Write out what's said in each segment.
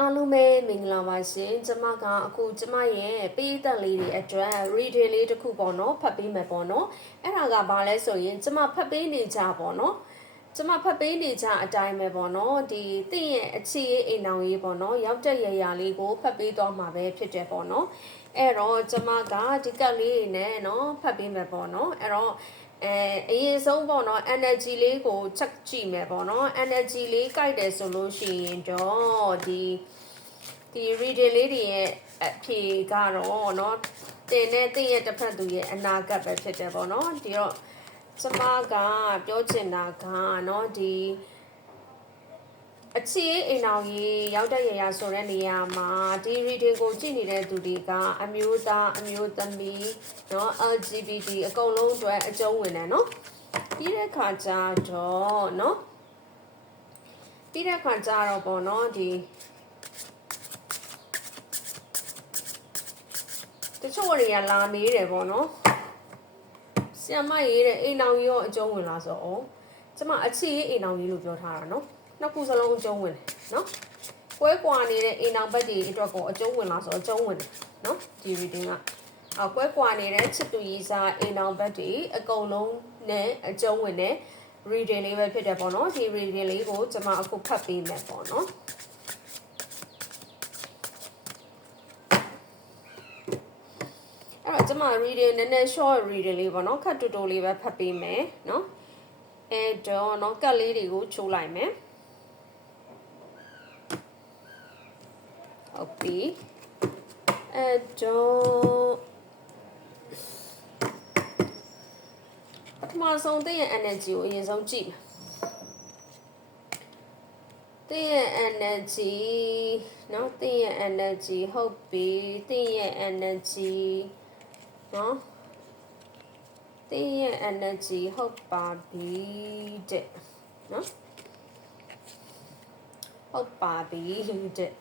အားလုံးပဲမင်္ဂလာပါရှင်ကျမကအခုကျမရဲ့ပေးသက်လေးတွေအတွက် reading လေးတစ်ခုပေါ့နော်ဖတ်ပေးမယ်ပေါ့နော်အဲ့ဒါကဘာလဲဆိုရင်ကျမဖတ်ပေးနေကြပေါ့နော်ကျမဖတ်ပေးနေကြအတိုင်းပဲပေါ့နော်ဒီတင့်ရဲ့အခြေရေးအိမ်အောင်ရေးပေါ့နော်ရောက်တဲ့ရရာလေးကိုဖတ်ပေးတော့မှာပဲဖြစ်တယ်ပေါ့နော်အဲ့တော့ကျမကဒီကတ်လေးတွေနဲ့နော်ဖတ်ပေးမယ်ပေါ့နော်အဲ့တော့အရင်ဆုံးပေါ့နော် energy လေးကို check ကြည့်မယ်ပေါ့နော် energy လေးကြိုက်တယ်ဆိုလို့ရှိရင်တော့ဒီ reading လေးတွေရဲ့အဖြေကတော့เนาะတင်နဲ့တင့်ရဲ့တစ်ဖက်သူရဲ့အနာဂတ်ပဲဖြစ်တယ်ပေါ့နော်ဒီတော့ကျမကပြောချင်တာကเนาะဒီအခြေအိမ်အောင်ကြီးရောက်တဲ့ရရာဆိုတဲ့နေရာမှာဒီ reading ကိုကြည့်နေတဲ့သူတွေကအမျိုးသားအမျိုးသမီးเนาะ LGBT အကုန်လုံးအတွက်အကျုံးဝင်တယ်เนาะပြီးတဲ့ခါကျတော့เนาะပြီးတဲ့ခါကျတော့ပေါ့เนาะဒီတချို့တွေကလာမေးတယ်ပေါ့နော်ဆရာမရေးတဲ့အိမ်အောင်ကြီးရောအကျုံးဝင်လားဆိုတော့ကျမအခြေအိမ်အောင်ကြီးလို့ပြောထားတာနော်နှစ်ခုစလုံးအကျုံးဝင်တယ်နော်ကွဲကွာနေတဲ့အိမ်အောင်ဘက်တွေအတွက်ကိုအကျုံးဝင်လားဆိုတော့အကျုံးဝင်တယ်နော်ဒီ reading ကကွဲကွာနေတဲ့ချစ်သူရေးစားအိမ်အောင်ဘက်တွေအကုန်လုံးနဲ့အကျုံးဝင်တဲ့ reading လေးပဲဖြစ်တယ်ပေါ့နော်ဒီ reading လေးကိုကျမအခုဖတ်ပေးမယ်ပေါ့နော်အဲ့တော့ကျမ reading နည်းနည်း short reading လေးပေါ့နော်ခက်တူတူလေးပဲဖတ်ပေးမယ်နော်အဲ့တော့နော်ကတ်လေးတွေကိုချိုးလိုက်မယ်ဟုတ်ပြီအဲ့တော့ပထမဆုံးတဲ့ရဲ့ energy ကိုအရင်ဆုံးကြည့်မယ်တဲ့ရဲ့ energy နော်တဲ့ရဲ့ energy ဟုတ်ပြီတဲ့ရဲ့ energyနော်တင်းရဲ့ energy ဟုတ်ပါပြီတဲ့နော်ဟုတ်ပါပြီတဲ့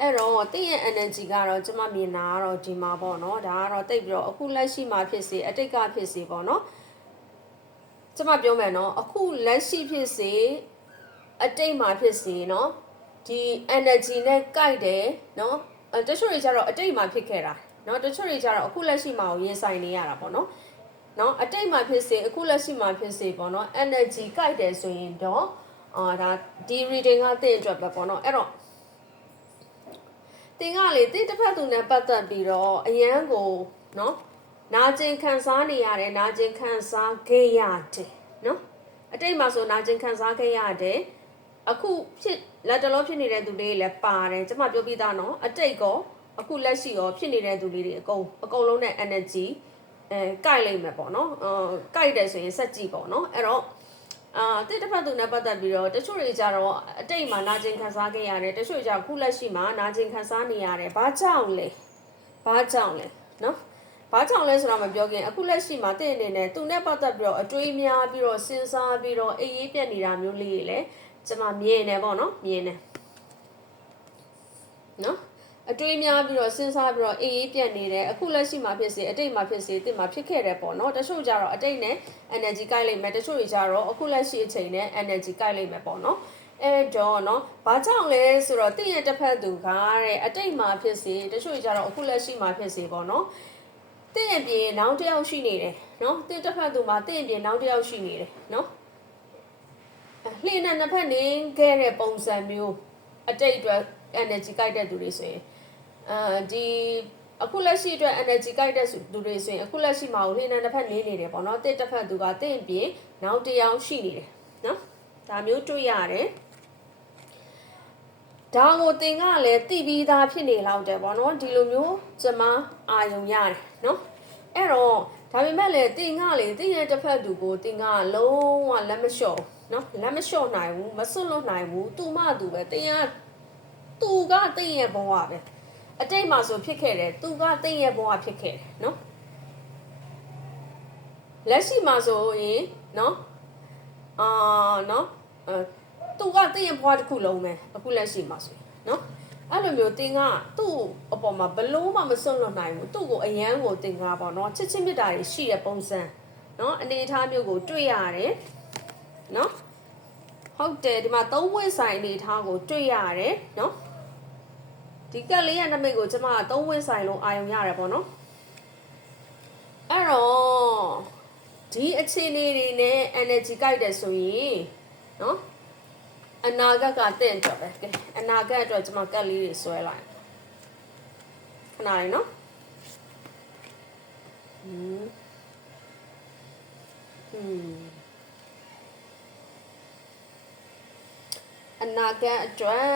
အဲ့တော့တင်းရဲ့ energy ကတော့ကျမမြင်တာကတော့ဒီမှာပေါ့နော်ဒါကတော့တိတ်ပြီးတော့အခုလက်ရှိမှာဖြစ်စေအတိတ်ကဖြစ်စေပေါ့နော်ကျမပြောမယ်နော်အခုလက်ရှိဖြစ်စေအတိတ်မှာဖြစ်စေနော်ဒီ energy နဲ့ကိုက်တယ်နော်တချို့တွေကျတော့အတိတ်မှာဖြစ်ခဲ့တာနော်တချို့တွေကျတော့အခုလက်ရှိမှာကိုရင်ဆိုင်နေရတာပေါ့နော်နော်အတိတ်မှာဖြစ်စေအခုလက်ရှိမှာဖြစ်စေပေါ့နော် energy ကိုက်တယ်ဆိုရင်တော့ဒါဒီ reading ကတင့်အတွက်ပဲပေါ့နော်အဲ့တော့တင်ကလေတင့်တစ်ဖက်သူနဲ့ပတ်သက်ပြီးတော့အရန်ကိုနော်နာကျင်ခံစားနေရတယ်နာကျင်ခံစားခဲ့ရတယ်နော်အတိတ်မှာဆိုနာကျင်ခံစားခဲ့ရတယ်အခုဖြစ်လက်တလုံးဖြစ်နေတဲ့သူတွေလည်းပါတယ်ကျမပြောပြသားနော်အတိတ်ကောအခုလက်ရှိရောဖြစ်နေတဲ့သူတွေအကုန်လုံးနဲ့ energy ကိုက်လိုက်မယ်ပေါ့နော်ကိုက်တယ်ဆိုရင်စက်ကြည့်ပေါ့နော်အဲ့တော့တစ်တစ်ဖက်သူနဲ့ပတ်သက်ပြီးတော့တချို့တွေကြတော့အတိတ်မှာနာကျင်ခံစားခဲ့ရတယ်တချို့ကြခုလက်ရှိမှာနာကျင်ခံစားနေရတယ်ဘာကြောင့်လဲနော်ဘာကြောင့်လဲဆိုတော့မပြောခင်အခုလက်ရှိမှာတင့်အနေနဲ့သူနဲ့ပတ်သက်ပြီးတော့အတွေးများပြီးတော့စဉ်းစားပြီးတော့အေးအေးပြက်နေတာမျိုးလေးတွေလည်းကျွန်မမြင်နေပေါ့နော်မြင်နေနော်အတွေးများပြီးတော့စဉ်းစားပြီးတော့အေးအေးပြက်နေတယ်အခုလက်ရှိမှာဖြစ်စေအတိတ်မှာဖြစ်စေတစ်မှာဖြစ်ခဲ့တယ်ပေါ့နော်တချို့ကြတော့အတိတ်နဲ့ energy ကိုက်လိုက်မယ်တချို့တွေကြတော့အခုလက်ရှိအချိန်နဲ့ energy ကိုက်လိုက်မယ်ပေါ့နော်အဲ့တော့နော်ဘာကြောင့်လဲဆိုတော့တင့်ရဲ့တစ်ဖက်သူကတဲ့အတိတ်မှာဖြစ်စေတချို့ကြတော့အခုလက်ရှိမှာဖြစ်စေပေါ့နော်တင့်ရဲ့ပြင်နောက်တစ်ယောက်ရှိနေတယ်နော်တင့်တစ်ဖက်သူမှာတင့်ရဲ့ပြင်နောက်တစ်ယောက်ရှိနေတယ်နော်လှိနဲ့နှစ်ဖက်နေခဲ့တဲ့ပုံစံမျိုးအတိတ်အတွက် energy ကိုက်တဲ့သူတွေဆိုရင်ဒီအခုလက်ရှိအတွက် energy ကိုက်တဲ့သူတွေဆိုရင်အခုလက်ရှိမှာကိုလှိနဲ့နှစ်ဖက်နေနေတယ်ပေါ့နော်တင့်တစ်ဖက်သူကတင့်ပြင်နောက်တစ်ယောက်ရှိနေတယ်နော်ဒါမျိုးတွေ့ရတယ်ဒါကိုတင်ကလည်းတိပြီးသားဖြစ်နေလောက်တယ်ပေါ့နော်ဒီလိုမျိုးကျမအာယုံရတယ်နော်အဲ့တော့ဒါပေမဲ့လည်းတင်ကလေတင်ရဲ့တစ်ဖက်သူကိုတင်ကလုံးဝလက်မလျှော့နော်လက်မလျှော့နိုင်ဘူးမစွန့်လွတ်နိုင်ဘူးသူမှသူပဲတင်ကသူကတင်ရဲ့ဘဝပဲအတိတ်မှာဆိုဖြစ်ခဲ့တယ်သူကတင်ရဲ့ဘဝဖြစ်ခဲ့တယ်နော်လက်ရှိမှာဆိုရင်နော်နော်သူကတင်ရဲ့ဘဝတစ်ခုလုံးပဲအခုလက်ရှိမှာဆိုနော်အဲ့လိုမျိုးတင်ကသူ့အပေါ်မှာဘလို့မှမစွန့်လွတ်နိုင်ဘူးသူ့ကိုအယမ်းကိုတင်ကပေါ့နော်ချစ်ချင်းမြတ်တာတွေရှိတဲ့ပုံစံနော်အနေအထားမျိုးကိုတွေ့ရတယ်နော်ဟုတ်တယ်ဒီမှာသုံးဝက်ဆိုင်အနေအထားကိုတွေ့ရတယ်နော် ဒီကက်လေးရဲ့နမိတ်ကိုကျမ3ဝင်းဆိုင်လုံးအာရုံရတယ်ပေါ့နော်အဲ့တော့ဒီအခြေအနေတွေနဲ့ energy ကိုက်တယ်ဆိုရင်နော်အနာဂတ်ကတင့်တော့ပဲကဲအနာဂတ်အတွက်ကျမကက်လေးတွေဆွဲလိုက်ခဏလေးနော်အနာဂတ်အတွက်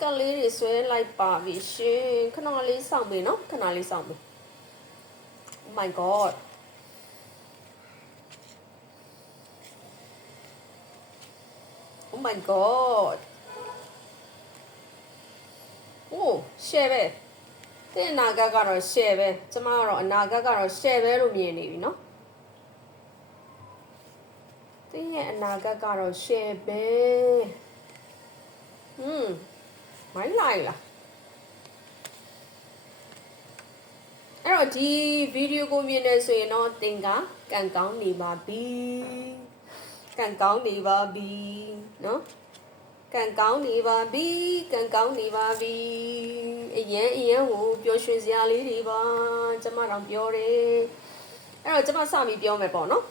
ကက်လေးတွေဆွဲလိုက်ပါပြီရှင်ခဏလေးစောင့်ပြီနော်ခဏလေးစောင့်ပြီ Oh my god Oh my god โอ้ share ပဲတဲ့အနာဂတ်ကတော့ share ပဲကျမကတော့အနာဂတ်ကတော့ share ပဲလို့မြင်နေပြီเนาะတဲ့ရဲ့အနာဂတ်ကတော့ share ပဲမိုင်းလိုက်လားအဲ့တော့ဒီဗီဒီယိုကိုမြင်နေဆိုရင်တော့သင်ကကန်ကောင်းနေပါပြီကန်ကောင်းနေပါပြီเนาะကန်ကောင်းနေပါပြီကန်ကောင်းနေပါပြီအရင်ကိုပျော်ရွှင်စရာလေးတွေပါကျမတော့ပြောတယ်အဲ့တော့ကျမစပြီးပြောမယ်ပေါ့နော်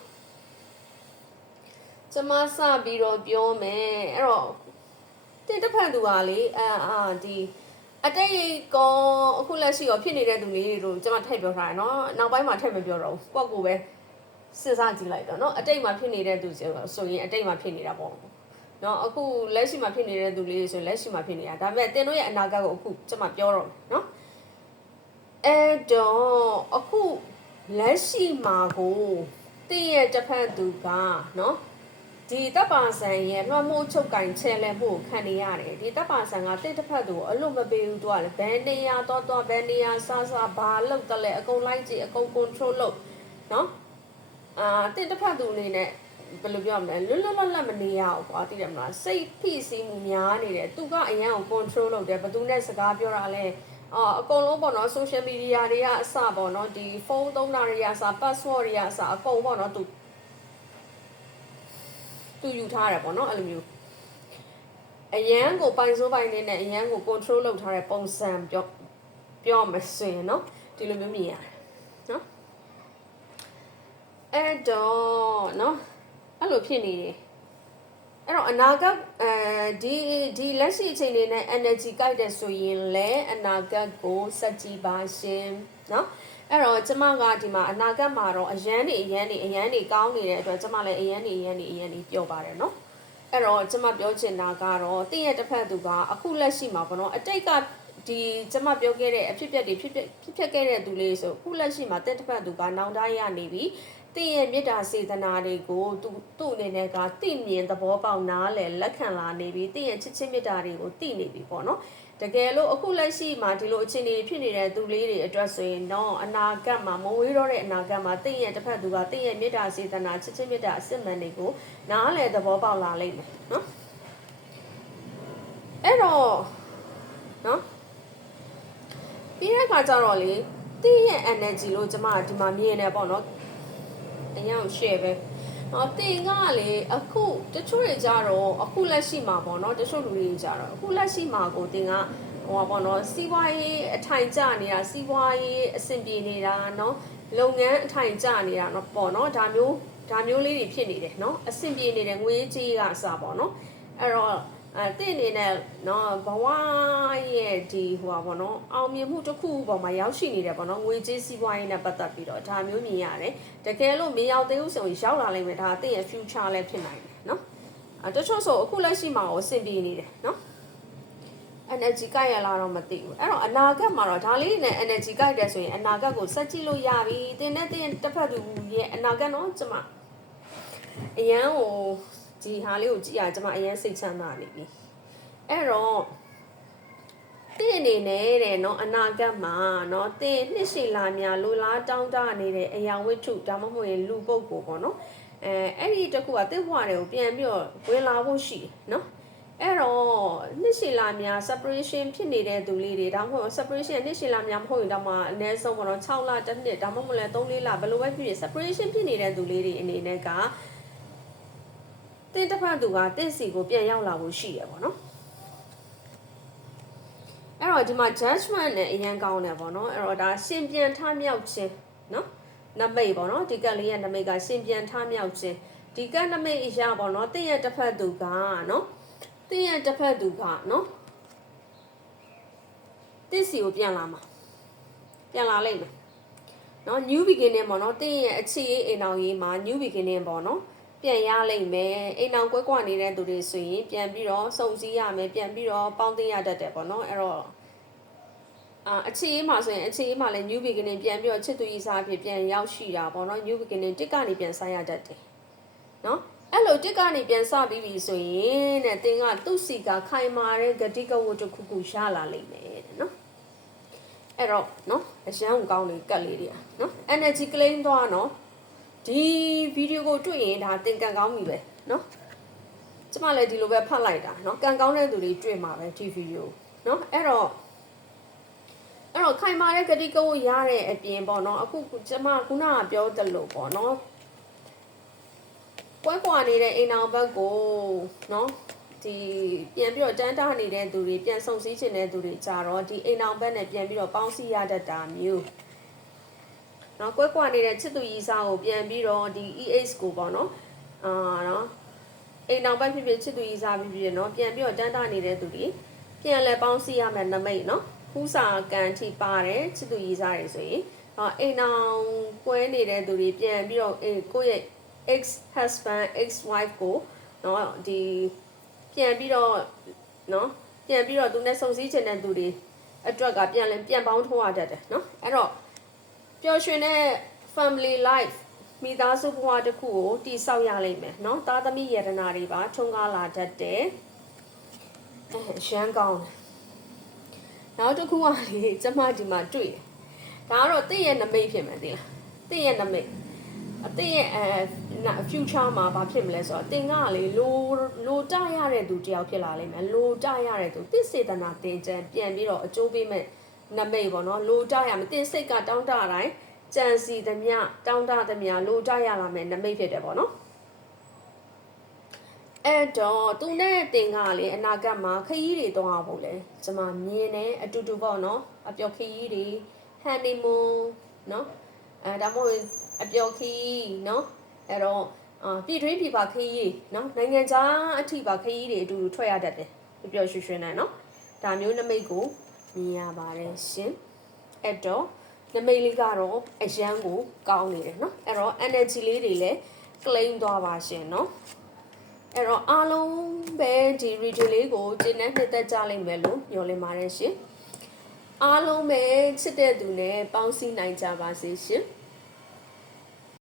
ကျမစပြီးတော့ပြောမယ်အဲ့တော့တင်တစ်ဖက်သူကလေဒီအတိတ်ကောအခုလက်ရှိရောဖြစ်နေတဲ့သူလေးတွေတို့ကျမထည့်ပြောထားတယ်နော်နောက်ပိုင်းမှာထည့်မပြောတော့ဘူးကိုယ့်ကိုပဲစဉ်းစားကြည့်လိုက်တော့နော်အတိတ်မှာဖြစ်နေတဲ့သူဆိုရင်အတိတ်မှာဖြစ်နေတာပေါ့နော်အခုလက်ရှိမှာဖြစ်နေတဲ့သူလေးဆိုရင်လက်ရှိမှာဖြစ်နေတာဒါပေမဲ့တင်တို့ရဲ့အနာဂတ်ကိုအခုကျမပြောတော့နော်အဲ့တော့အခုလက်ရှိမှာကိုတင်ရဲ့တစ်ဖက်သူကနော်ဒီတပ်ပါဆန်ရဲ့လွှမ်းမိုးချုပ်ကင်ချဲလဲမှုကိုခံနေရတယ်ဒီတပ်ပါဆန်ကတစ်တစ်ဖက်သူအလို့မပေးဘူးသူကလည်းဘယ်နေရာတော့ဘယ်နေရာစဘာလောက်တယ်လဲအကုန်လိုက်ကြည့်အကုန် control လုပ်နော်တစ်တစ်ဖက်သူအနေနဲ့ဘယ်လိုပြောမလဲလွတ်လပ်မနေရဘူးကွာသိတယ်မလားစိတ်ဖိစီးမှုများနေတယ်သူကအရန်ကို control လုပ်တယ်ဘယ်သူနဲ့စကားပြောတာလဲအကုန်လုံးပေါ့နော် social media တွေကအစပေါ့နော်ဒီဖုန်းသုံးတာတွေကအစ password တွေကအစအကုန်ပေါ့နော်သူယူထားတယ်ပေါ့နော်အဲ့လိုမျိုးအရန်ကိုပိုင်စိုးပိုင်နေနဲ့အရန်ကို control လုပ်ထားတဲ့ပုံစံပြောမစင်နော်ဒီလိုမျိုးမြင်ရတယ်နော်အဲ့တော့နော်အဲ့လိုဖြစ်နေတယ်အဲ့တော့အနာဂတ်ဒီလက်ရှိအချိန်လေးနဲ့ energy ကိုက်တယ်ဆိုရင်လည်းအနာဂတ်ကိုစက်ကြည့်ပါရှင်နော်အဲ့တော့ကျမကဒီမှာအနာဂတ်မှာတော့အရန်နေကောင်းနေတဲ့အတွက်ကျမလည်းအရန်နေပြောပါတယ်နော်အဲ့တော့ကျမပြောချင်တာကတော့တင့်ရဲ့တစ်ဖက်သူကအခုလက်ရှိမှာပေါ့နော်အတိတ်ကဒီကျမပြောခဲ့တဲ့အဖြစ်အပျက်တွေဖြစ်ခဲ့တဲ့သူလေးဆိုအခုလက်ရှိမှာတင့်တစ်ဖက်သူကနောင်တရနေပြီတင့်ရဲ့မေတ္တာစေတနာတွေကိုသူ့အနေနဲ့ကသိမြင်သဘောပေါက်နားလည်လက်ခံလာနေပြီတင့်ရဲ့ချစ်ချင်းမေတ္တာတွေကိုသိနေပြီပေါ့နော်တကယ်လို့အခုလက်ရှိမှာဒီလိုအခြေအနေဖြစ်နေတဲ့သူလေးတွေအတွက်ဆိုရင်တော့အနာဂတ်မှာမဝေးတော့တဲ့အနာဂတ်မှာတင့်ရဲ့တစ်ဖက်သူကတင့်ရဲ့မေတ္တာစေတနာချစ်ချင်းမေတ္တာအစစ်မှန်တွေကိုနားလည်သဘောပေါက်လာလိမ့်မယ်နော်အဲ့တော့နော်ပြီးတဲ့အခါကျတော့လေတင့်ရဲ့ energy လို့ကျမဒီမှာမြင်နေပေါ့နော်အရင်က share ပဲတင်ကလေအခုတချို့တွေကြတော့အခုလက်ရှိမှာပေါ့နော်တချို့လူတွေကြတော့အခုလက်ရှိမှာကိုတင်ကဟိုပေါ့နော်စီးပွားရေးအထိုင်ကျနေတာစီးပွားရေးအဆင်ပြေနေတာနော်လုပ်ငန်းအထိုင်ကျနေတာနော်ပေါ့နော်ဒါမျိုးလေးတွေဖြစ်နေတယ်နော်အဆင်ပြေနေတယ်ငွေကြေးကအစပေါ့နော်အဲ့တော့တင်အနေနဲ့နော်ဘဝရဲ့ဒီဟိုပါပေါ့နော်အောင်မြင်မှုတစ်ခုပေါ်မှာရောက်ရှိနေတယ်ပေါ့နော်ငွေကြေးစီးပွားရေးနဲ့ပတ်သက်ပြီးတော့ဒါမျိုးမြင်ရတယ်တကယ်လို့မရောက်သေးဘူးဆိုရင်ရောက်လာလိမ့်မယ်ဒါတင်ရဲ့ future လည်းဖြစ်နိုင်တယ်နော်တချို့ဆိုအခုလက်ရှိမှာကိုအဆင်ပြေနေတယ်နော် energy ကိုက်ရလာတော့မသိဘူးအဲ့တော့အနာဂတ်မှာတော့ဒါလေးနဲ့ energy ကိုက်တယ်ဆိုရင်အနာဂတ်ကိုစက်ကြည့်လို့ရပြီတင်နဲ့တင်တစ်ဖက်သူရဲ့အနာဂတ်တော့ကျမအရန်ကိုဒီဟာလေးကိုကြည့်ရကျမအရင်စိတ်ချမ်းသာနေပြီအဲ့တော့တင်းအနေနဲ့တဲ့နော်အနာဂတ်မှာနော်တင်းနှစ်ရှည်လာများလိုလားတောင်းတနေတဲ့အရာဝတ္ထုဒါမှမဟုတ်ရင်လူပုဂ္ဂိုလ်ပေါ့နော်အဲ့ဒီတခုကတင်းဘွားတွေကိုပြန်ပြီးတော့ဝင်လာဖို့ရှိတယ်နော်အဲ့တော့နှစ်ရှည်လာများ separation ဖြစ်နေတဲ့သူလေးတွေဒါမှမဟုတ် separation နှစ်ရှည်လာများမဟုတ်ရင်တော့မှအနည်းဆုံးပေါ့နော်6လတစ်နှစ်ဒါမှမဟုတ်လည်း3-4လဘယ်လိုပဲဖြစ်ဖြစ် separation ဖြစ်နေတဲ့သူလေးတွေအနေနဲ့ကတင်းတစ်ဖက်သူကတင့်စီကိုပြန်ရောက်လာဖို့ရှိရပေါ့နော်အဲ့တော့ တော့ဒီမှာ judgment နဲ့အရင်ကောင်းတယ်ပေါ့နော်အဲ့တော့ဒါရှင်ပြန်ထမြောက်ခြင်းနော်နမိတ်ပေါ့နော်ဒီကက်လေးရဲ့နမိတ်ကရှင်ပြန်ထမြောက်ခြင်းဒီကက်နမိတ်အရာပေါ့နော်တင်းရဲ့တစ်ဖက်သူကနော်တင်းရဲ့တစ်ဖက်သူကနော်တင်းစီကိုပြန်လာမှာပြန်လာလိမ့်မယ်နော် new beginning ပေါ့နော်တင်းရဲ့အခြေရေးအိမ်အောင်ရေးမှာ new beginning ပေါ့နော်ပြန်ရလိမ့်မယ်အိမ်အောင်ကွဲကွာနေတဲ့သူတွေဆိုရင်ပြန်ပြီးတော့စုံစည်းရမယ်ပြန်ပြီးတော့ပေါင်းသိရတတ်တယ်ပေါ့နော်အဲ့တော့အခြေရေးမှာဆိုရင်အခြေရေးမှာလည်း new beginning ပြန်ပြီးတော့ချစ်သူကြီးစားဖြစ်ပြန်ရောက်ရှိတာပေါ့နော် new beginning တစ်ကနေပြန်စရတတ်တယ်နော်အဲ့လိုတစ်ကနေပြန်စပြီးပြီဆိုရင်တဲ့တင်းကသူ့စီကခိုင်မာတဲ့ဂတိကဝတ်တစ်ခုခုရလာလိမ့်မယ်တဲ့နော်အဲ့တော့နော်အရန်ကိုကောင်းနေကတ်လေးတွေနော် energy claim သွားနော်ဒီဗီဒီယိုကိုတွေ့ရင်ဒါသင်ကန်ကောင်းပြီပဲနော်ကျမလည်းဒီလိုပဲဖတ်လိုက်တာနော်ကန်ကောင်းတဲ့သူတွေတွေ့မှာပဲဒီဗီဒီယိုနော်အဲ့တော့ခိုင်မာတဲ့ဂတိကဝတ်ရတဲ့အပြင်ပေါ့နော်အခုကျမခုနကပြောသလိုပေါ့နော်ကွဲကွာနေတဲ့အိမ်အောင်ဘက်ကိုနော်ဒီပြန်ပြီးတော့တန်းတားနေတဲ့သူတွေပြန်ဆုံစည်းချင်တဲ့သူတွေကြတော့ဒီအိမ်အောင်ဘက်နဲ့ပြန်ပြီးတော့ပေါင်းစည်းရတတ်တာမျိုးနော်ကွဲကွာနေတဲ့ချစ်သူရီစားကိုပြန်ပြီးတော့ဒီ EH ကိုပေါ့နော်နော်အိမ်အောင်ဘက်ဖြစ်ဖြစ်ချစ်သူရီစားဖြစ်ဖြစ်နော်ပြန်ပြီးတော့တန်းတားနေတဲ့သူတွေပြန်လဲပေါင်းစည်းရမယ်နမိတ်နော်ဖူးစာကန်ထိပါတယ်ချစ်သူရီစားတွေဆိုရင်အိမ်အောင်ကွဲနေတဲ့သူတွေပြန်ပြီးတော့ကိုယ့်ရဲ့ ex husband ex wife ကိုနော်ဒီပြန်ပြီးတော့နော်ပြန်ပြီးတော့သူနဲ့ဆုံစည်းချင်တဲ့သူတွေအတွက်ကပြန်ပေါင်းထိုးရတတ်တယ်နော်အဲ့တော့ပျော်ရွှင်တဲ့ family life မိသားစုဘဝတစ်ခုကိုတည်ဆောက်ရလိမ့်မယ်နော်သားသမီးယတနာတွေပါထွန်းကားလာတတ်တယ်ရန်ကောင်းနောက်တစ်ခုကလေကျမဒီမှာတွေ့တယ်ဒါကတော့တင့်ရဲ့နမိတ်ဖြစ်မယ်သိလားတင့်ရဲ့နမိတ်အတင်းရဲ့future မှာဘာဖြစ်မလဲဆိုတော့တင်ကလေလိုတရတဲ့သူတယောက်ဖြစ်လာလိမ့်မယ်လိုတရတဲ့သူတစ်စေတနာတင်ကြံပြန်ပြီးတော့အကျိုးပေးမဲ့နမိတ်ပေါ့နော်လိုတရမယ်တင်စိတ်ကတောင်းတတိုင်းကြံစီသမျှတောင်းတသမျှလိုတရလာမယ်နမိတ်ဖြစ်တယ်ပေါ့နော်အဲ့တော့သူနဲ့တင်ကလေအနာဂတ်မှာခရီးတွေတောင်းအောင်ဖို့လေကျွန်မမြင်တယ်အတူတူပေါ့နော်အပျော်ခရီးတွေ honeymoon နော်ဒါမှမဟုတ်အပျော်ခီးเนาะအဲ့တော့ပြည်တွင်းပြည်ပခီးကြီးเนาะနိုင်ငံခြားအထိပါခီးတွေအတူတူထွက်ရတတ်တယ်ပျော်ရွှင်ရွှင်နဲ့เนาะဒါမျိုးနမိတ်ကိုမြင်ရပါတယ်ရှင်အဲ့တော့နမိတ်လေးကတော့အရန်ကိုကောင်းနေတယ်เนาะအဲ့တော့ energy လေးတွေလည်း claim သွားပါရှင်เนาะအဲ့တော့အားလုံးပဲဒီ video လေးကိုကျင်းနဲ့နှစ်သက်ကြလိမ့်မယ်လို့ညွှန်လင်းပါတယ်ရှင်အားလုံးပဲချစ်တဲ့သူနဲ့ပေါင်းစည်းနိုင်ကြပါစေရှင်